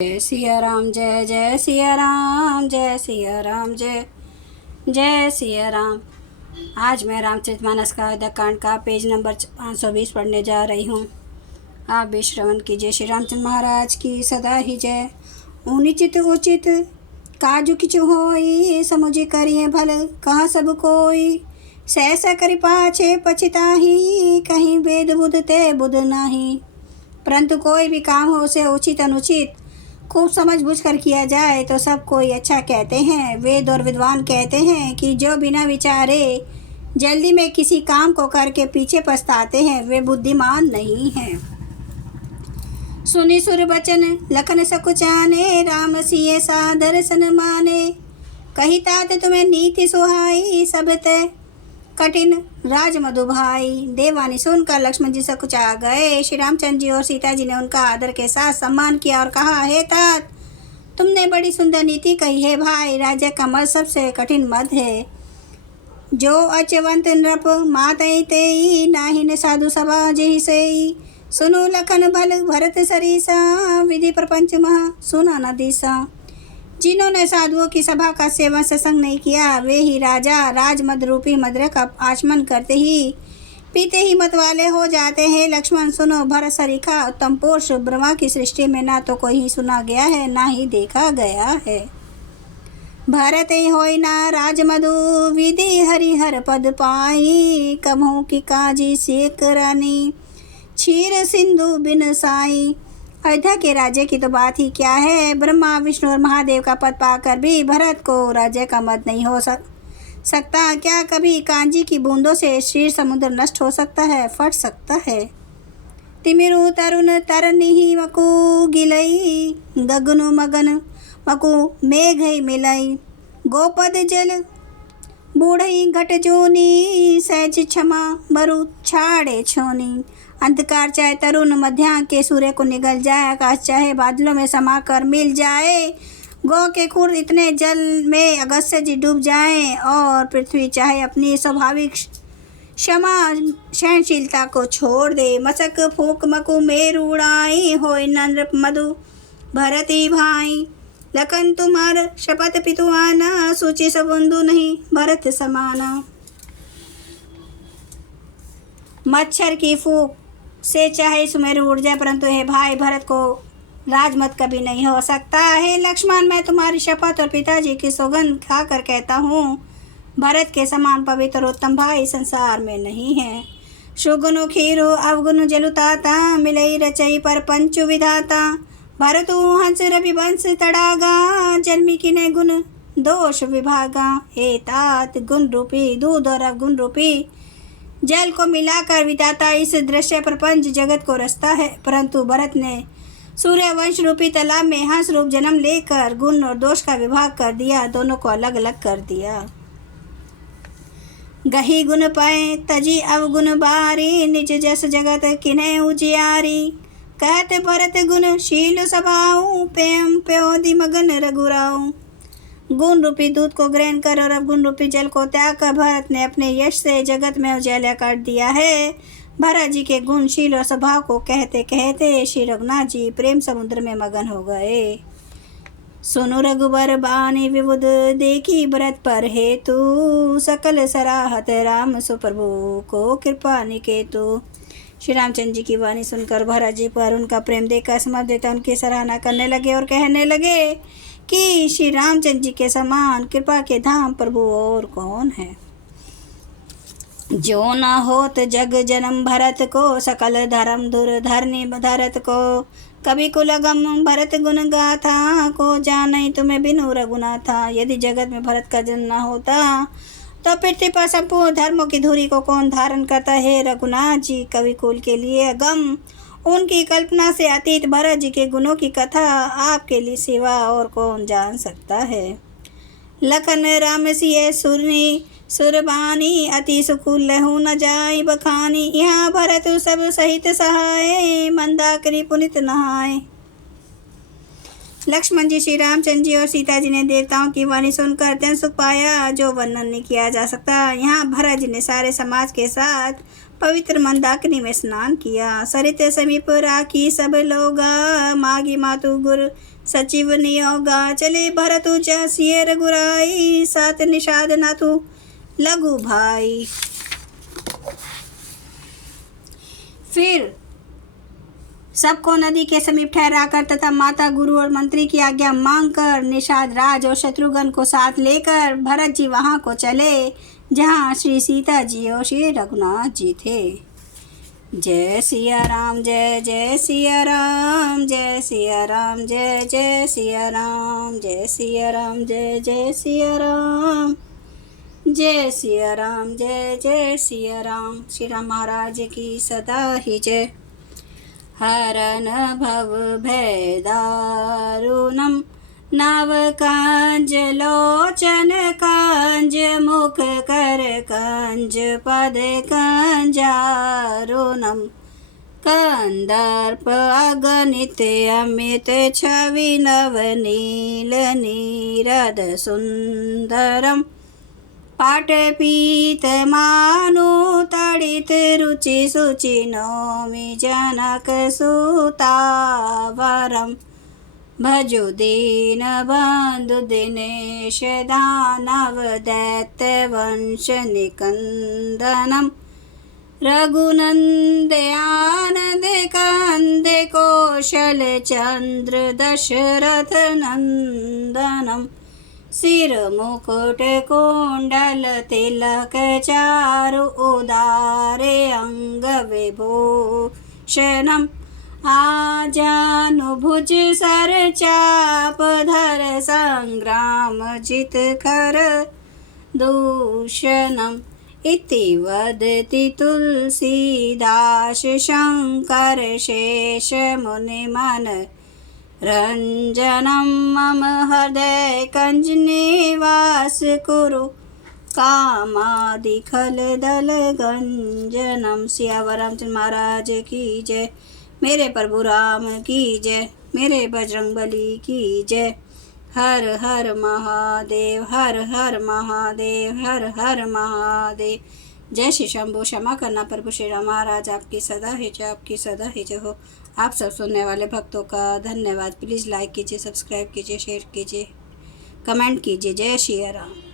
जय सिया राम, जय जय सिया राम, जय सिया राम, जय जय सिया राम। आज मैं रामचरितमानस का अयोध्याकांड का पेज नंबर 520 पढ़ने जा रही हूँ। आप भी श्रवण कीजिए। श्री रामचंद्र महाराज की सदा ही जय। उचित उचित काजु किचु होई, समुझ करिए भल कहा सब कोई। सहसा करि पाछे पछिताही, कहीं वेद बुध ते बुध नाही। परंतु कोई भी काम हो उसे उचित अनुचित खूब समझ बूझ कर किया जाए तो सब कोई अच्छा कहते हैं। वेद और विद्वान कहते हैं कि जो बिना विचारे जल्दी में किसी काम को करके पीछे पछताते हैं वे बुद्धिमान नहीं हैं। सुनि सुर बचन लखन सकुचाने, राम सिए सा दर्शन माने। कही तात तुम्हें नीति सुहाई, सब ते कठिन राज मधु भाई। देवानी सुनकर लक्ष्मण जी सकुचा गए। श्री रामचंद्र जी और सीता जी ने उनका आदर के साथ सम्मान किया और कहा, हे तात, तुमने बड़ी सुंदर नीति कही है भाई। राज्य का मद सबसे कठिन मद है। जो अचवंत नृप मातई तेई, नाहिन साधु सभा जेहि सेई। सुनु लखन भल भरत सरीसा, विधि प्रपंच महा सुना न दिसा। जिन्होंने साधुओं की सभा का सेवन सत्संग नहीं किया वे ही राजा राजमद रूपी मदरक का आचमन करते ही पीते ही मत वाले हो जाते हैं। लक्ष्मण सुनो, भरत सरीखा उत्तम पुरुष ब्रह्मा की सृष्टि में ना तो कोई सुना गया है ना ही देखा गया है। भरत ही होई ना राजमधु, विधि हरिहर पद पाई। कभू की काजी सेक रानी, क्षीर सिंधु बिन साई। अयोध्या के राज्य की तो बात ही क्या है। ब्रह्मा विष्णु और महादेव का पद पाकर भी भरत को राज्य का मद नहीं हो सकता। क्या कभी कांजी की बूंदों से क्षीर समुद्र नष्ट हो सकता है, फट सकता है। तिमिरु तरुण तरनिहि मकु गिलई, गगनु मगन मकु मेघ मिलई। गोपद जल बूढ़ई घट जोनी, सहज क्षमा बरु छाड़े छोनी। अंधकार चाहे तरुण मध्याह्न के सूर्य को निगल जाए, आकाश चाहे बादलों में समा कर मिल जाए, गौ के खुर इतने जल में अगस्त्य जी डूब जाएं, और पृथ्वी चाहे अपनी स्वाभाविक क्षमा सहनशीलता को छोड़ दे। मसक फूक मकु मेरु उड़ाई, होय नृप मधु भरती भाई। लखन तुम्हार शपथ पितु आना, सूचि सबुंदु नहीं भरत समाना। मच्छर की फूक से चाहे सुमेरु उड़ जाए, परंतु हे भाई भरत को राजमत कभी नहीं हो सकता है। लक्ष्मण, मैं तुम्हारी शपथ और पिताजी की सौगंध खाकर कहता हूँ, भरत के समान पवित्र उत्तम भाई संसार में नहीं है। सुगुनु खीरु अवगुनु जलुताता, मिलई रचई पर पंचु विधाता। भरतु हंस रवि वंश तड़ागा, जन्मी किने गुण दोष विभागा। हे तात, गुण रूपी दूध और अवगुण रूपी जल को मिलाकर विधाता इस दृश्य प्रपंच जगत को रचता है, परंतु भरत ने सूर्यवंश रूपी तालाब में हंस रूप जन्म लेकर गुण और दोष का विभाग कर दिया, दोनों को अलग अलग कर दिया। गही गुण पाए तजी अवगुण बारी, निज जस जगत किन्हे उजियारी। कहते भरत गुण शील स्वभाव, प्रेम प्योदि मगन रघुराऊ। गुण रूपी दूध को ग्रहण कर और अवगुण रूपी जल को त्याग कर भरत ने अपने यश से जगत में उजाला कर दिया है। भरत जी के गुणशील और स्वभाव को कहते कहते श्री रघुनाथ जी प्रेम समुद्र में मगन हो गए। सुनु रघुबर बानी विबुध, देखी भरत पर हेतु। सकल सराहत राम सुप्रभु को कृपा निकेतु। श्री रामचंद्र जी की वाणी सुनकर भरत जी पर उनका प्रेम देखकर समर्पिता उनकी सराहना करने लगे और कहने लगे कि श्री रामचंद्र जी के समान कृपा के धाम प्रभु और कौन है। जो न होत जग जन्म भरत को, सकल धर्म धुर धरनी धरत को। कभी कुलगम भरत गुण गाथा, को जाने तुम्हें बिनु रघुनाथा। यदि जगत में भरत का जन्म न होता तो पृथ्वी पर संपूर्ण धर्मों की धुरी को कौन धारण करता है। रघुनाथ जी कवि कुल के लिए अगम, उनकी कल्पना से अतीत भरत जी के गुणों की कथा आपके लिए सिवा और कौन जान सकता है। लखन राम सिए सुरनी सुरबानी, अति सुकुल लहू न जाय बखानी। यहाँ भरत सब सहित सहाय, मंदाकिनी पुनित नहाय। लक्ष्मण जी, श्री रामचंद्र जी और सीता जी ने देवताओं की वाणी सुनकर अत्यंत सुख पाया, जो वर्णन नहीं किया जा सकता। यहाँ भरत जी ने सारे समाज के साथ पवित्र मंदाकिनी में स्नान किया। सरित समीप राखी सब लोग, मागी मातु गुर सचिव नियोगा चले भरत ऊंचा सिय रघुराई, सात निषाद नाथु लघु भाई। फिर सबको नदी के समीप ठहराकर तथा माता, गुरु और मंत्री की आज्ञा मांगकर निषाद राज और शत्रुघ्न को साथ लेकर भरत जी वहां को चले जहां श्री सीता जी और श्री रघुनाथ जी थे। जय सिया राम, जय जय सिया राम, जय सिया राम, जय जय सिया राम, जय सिया राम, जय जय सिया राम, जय सिया राम, जय जय सिया राम। श्री राम महाराज की सदा ही जय। हरन भव भय दारुणम, नव कंज लोचन कंज, मुख कर कंज पद कंजारुणम, कंदर्प अगणित अमित छवि नवनील नीरद सुंदरम, पाटपीत मानु तड़ित रुचि सुचि नौमि जनक सुतावरम, भजु दीन बंधु दिनेश दानव दैत्य वंश निकंदनम, रघुनंद आनंद कंद कौशल चंद्र दशरथ नंदनम, सिर मुकुट कुंडल तिलक चारु उदारे अंग विभूषणम, आजानुभुज सर चाप धर संग्राम जित कर दूषणम, इति वदति तुलसीदास शंकर शेष मुनि मन रंजनम, मम हृदय कंज निवास कुरु कामादि खल दल गंजनम। सियावर रामचंद्र महाराज की जय। मेरे प्रभु राम की जय। मेरे बजरंगबली की जय। हर हर महादेव, हर हर महादेव, हर हर महादेव। जय श्री शंभू। क्षमा करना प्रभु श्री राम महाराज आपकी सदा ही जय, आपकी सदा ही जय हो। आप सब सुनने वाले भक्तों का धन्यवाद। प्लीज़ लाइक कीजिए, सब्सक्राइब कीजिए, शेयर कीजिए, कमेंट कीजिए। जय श्री राम।